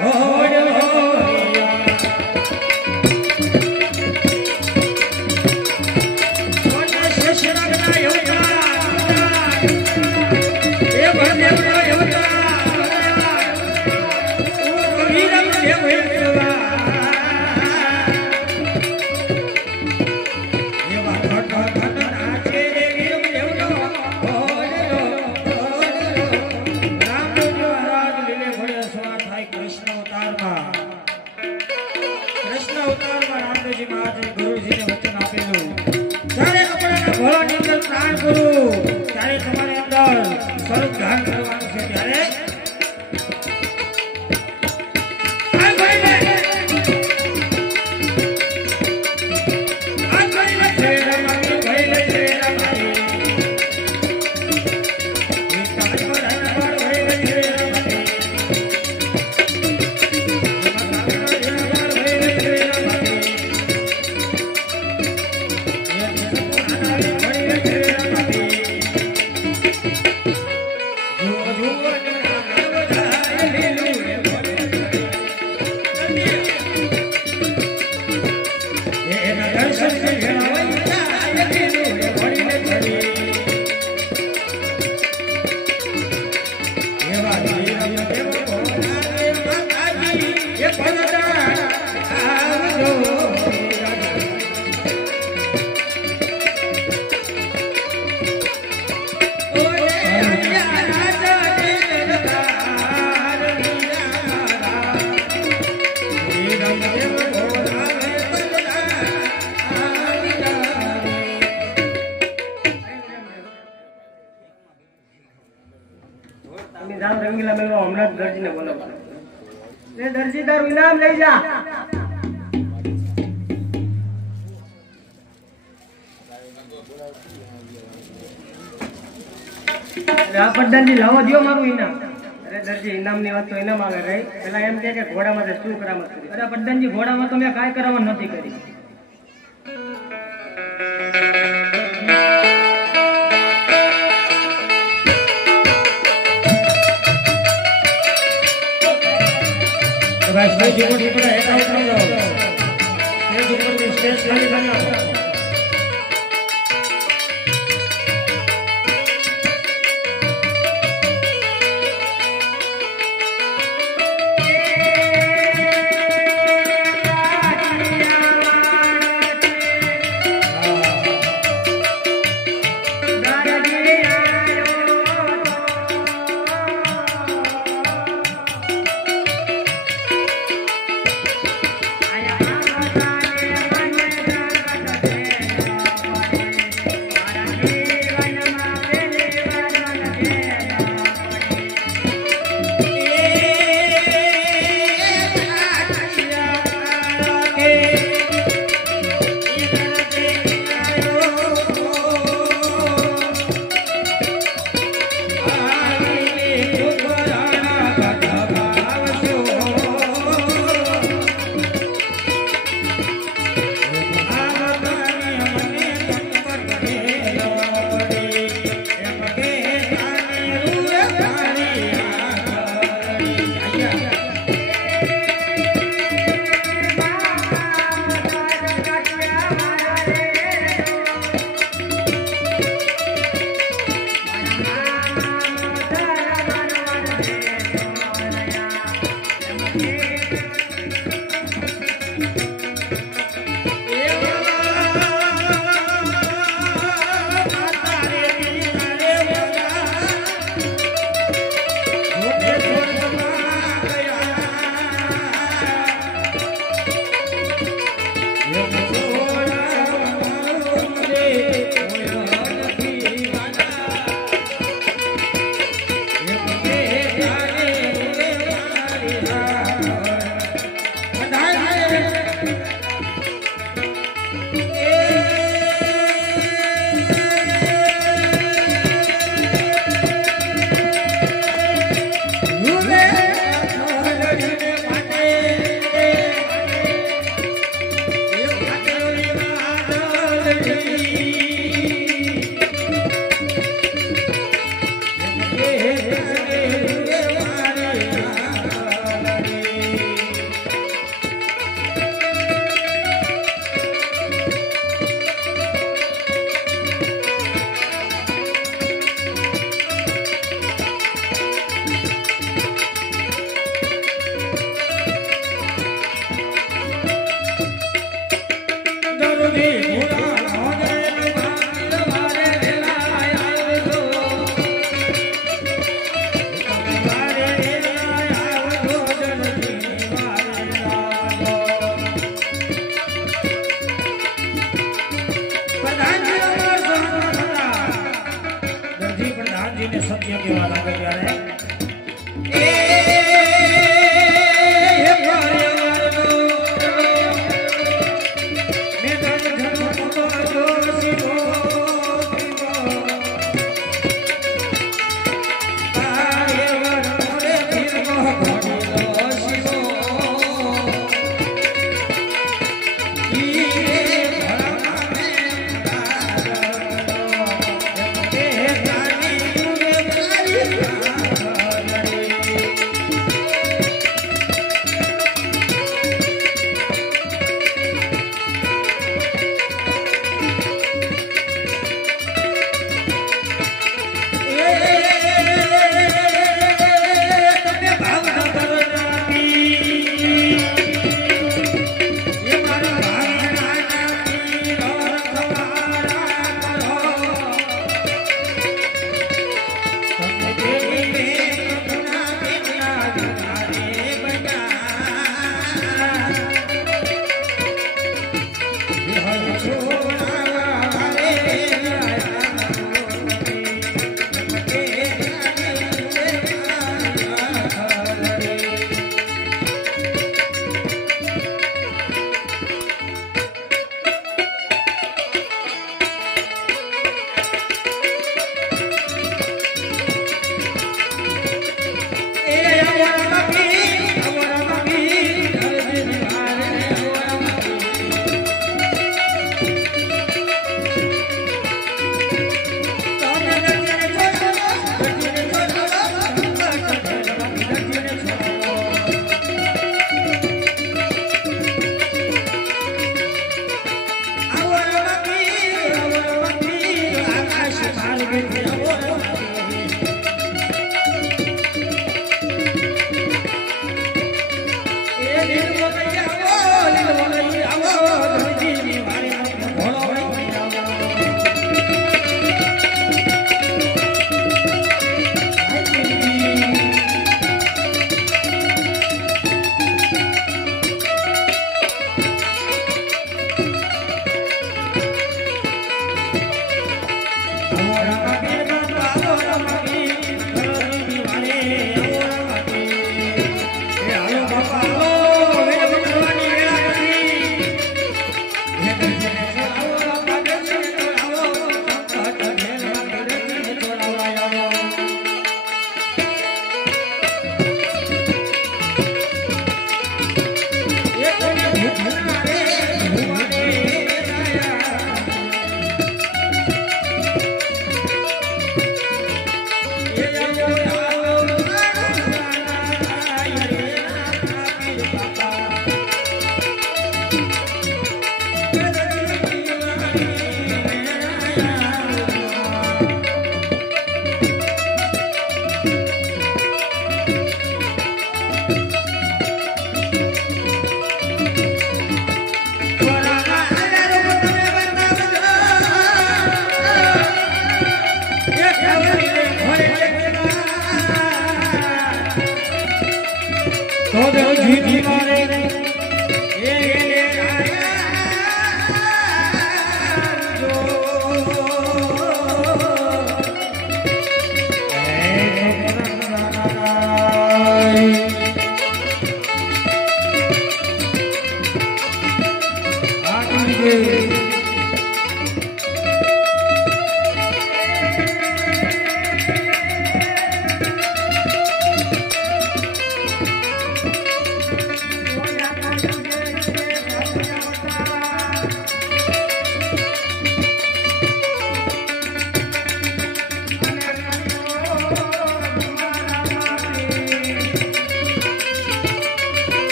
ઘોડો કોને શેષનાગના યોગા એ ભદેવનો યોગા વીરમદેવ યોગા અવતારમાં કૃષ્ણ અવતારમાં રામદેવજી મહારાજે ગુરુજીને વચન આપેલું ત્યારે કપડાના ઘોડાની અંદર પ્રાણ કરું ત્યારે તમારે અંદર સ્વરૂપ ધારણ કરવાનું છે ત્યારે આ ભાઈને જય રામાની ભાઈને જય રામાની રામ રંગીલા મેળવા હમણાં જ દરજીને બોલાવવા લે દરજી તારું ઇનામ લઈ જા આ પદ્ધતિ લાવો દો મારું ઇનામ અરે દરજી ઇનામની વાત તો ઇનામ આવે રહી પેલા એમ કે ઘોડામાં શું કરામત કરી અરે પદ્ધતિ ઘોડામાં તો મેં કાંઈ કરામત નથી કરી સ્ટેજ ઉપર હેઠા ઉતરી જાઓ સ્ટેજ ઉપરની સ્ટેજ ખાલી કરી નાખો આયા તો દરજી તમારે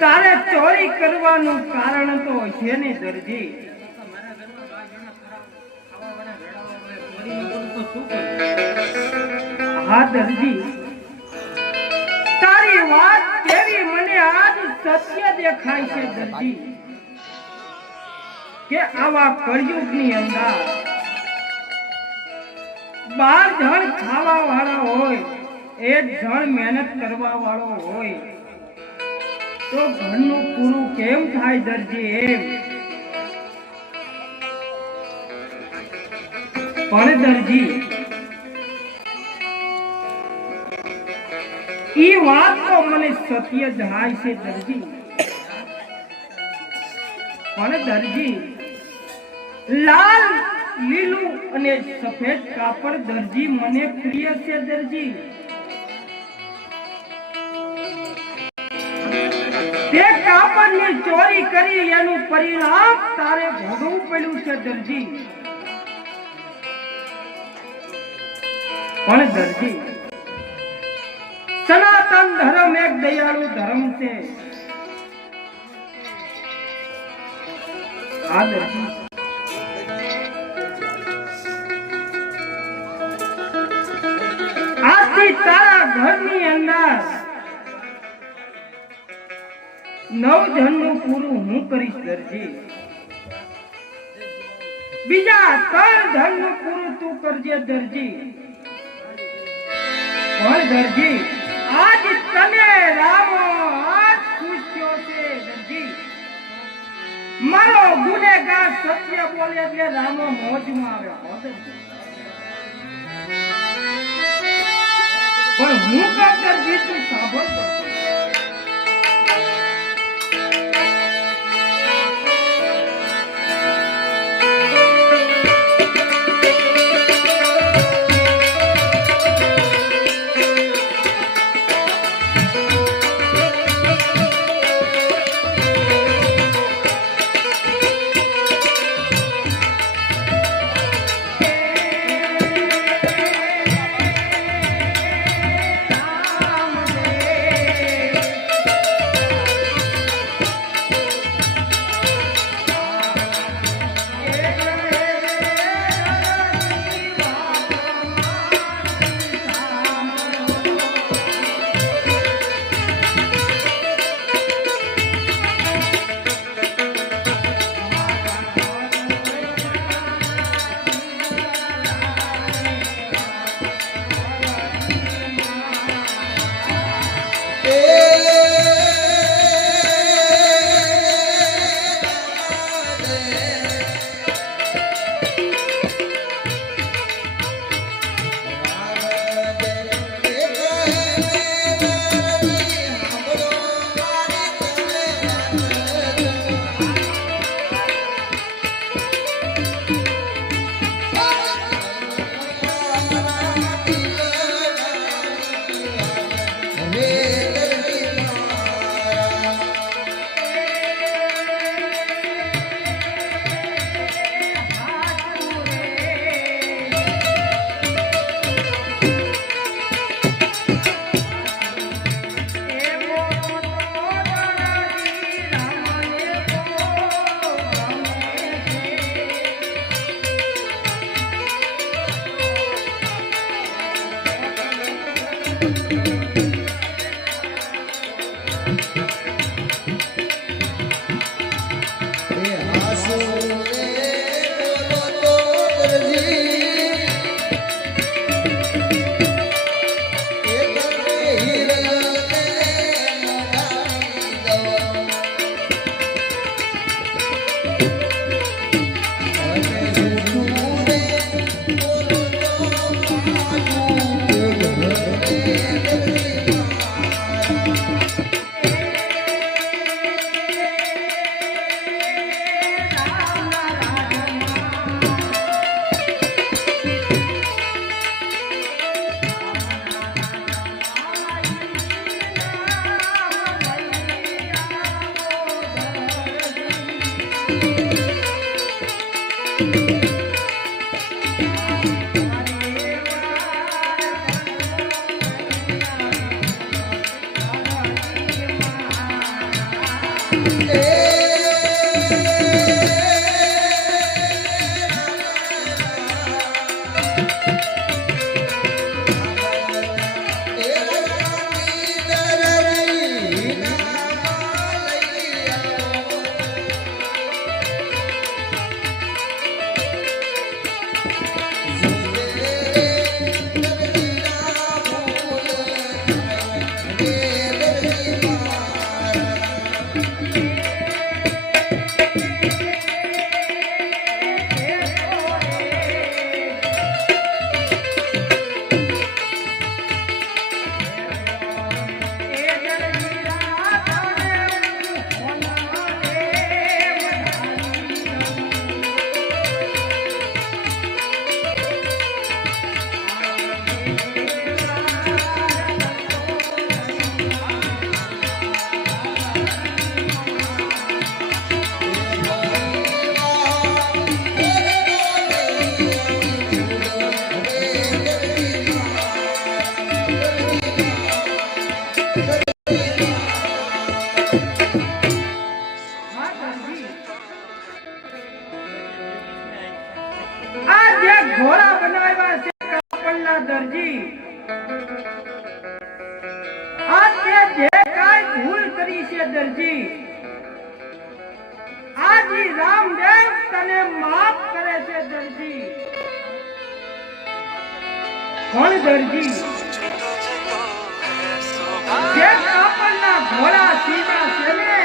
તારે ચોરી કરવાનું કારણ તો છે ને દરજી. હા દરજી, તારી વાત કેવી મને આજ સત્ય દેખાય છે દરજી, કે આવા કળયુગની અંદર 12 જણ ખાવા વાળા હોય, 1 જણ મહેનત કરવા વાળો હોય તો ઘરનું પૂરું કેમ થાય દરજી? એમ પણ દરજી, ઈ વાત તો મને સત્ય જણાય છે દરજી, પણ દરજી લાલ લીલું અને સફેદ કાપડ દરજી મને પ્રિય છે દરજી. તે કાપડની ચોરી કરી એનું પરિણામ તારે ભોગવવું પડ્યું છે દરજી. પણ દરજી, સનાતન ધર્મ એક દયાળુ ધર્મ છે. આ દરજી, આજથી તારા ઘરની અંદર 9 જણનું પૂરું હું કરીશ દરજી. બીજા 3 જણનું પૂરું તું કરજે દરજી. પણ દરજી, આજ તને રામો આજ ખુશ થયો છે દરજી. મારો ગુનેગાર સત્ય બોલે એટલે રામો મોજમાં આવ્યો હો દરજી. પણ હું કહું દરજી, તું સાંભળ. એ હાસુ રે બોલો તો દરજી એ તમે હિરને મોડાવી દો અને જૂઠું રે બોલો તો મારું ઘરે આ જે ઘોડા બનાવ્યા છે કાપડના દરજી, આ તે જે કાંઈ ભૂલ કરી છે દરજી, આજી રામદેવ તને માફ કરે છે દરજી. કોણ દરજી? જે કાપડના ઘોડા સીધા છે ને,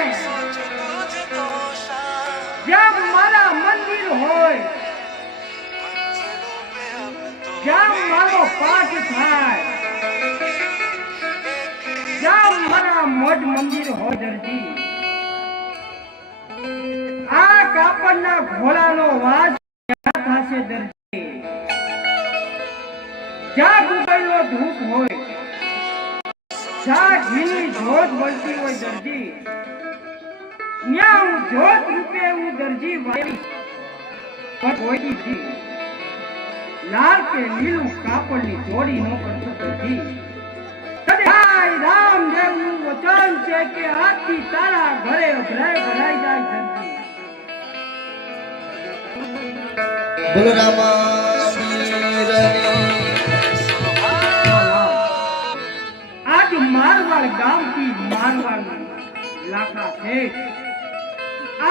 જ્યાં મારા મંદિર હોય, જ્યાં મારો પાઠ થાય, જ્યાં મારા મોઢ મંદિર હોય દરજી, આ કાપડના ઘોડાનો વાસ ક્યાં થશે દરજી? જ્યાં ગુગળનો ધૂપ હોય, જ્યાં ઘીની જોત બળતી હોય દરજી, ત્યાં હું જોત રૂપે હું દરજી વાળી કોઈ જી લાલ કે લીલું કાપડની જોડી નો કરતો દરજી. કદાચ રામદેવનું વચન છે કે આજથી તારા ઘરે ભરાઈ જાય દરજી. બોલો રામા આજ મારવાડ ગામથી મારવાડ લાખા છે,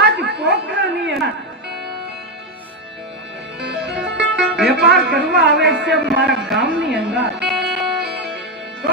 આજ પોકરણની વેપાર કરવા આવે છે મારા ગામની અંદર, તો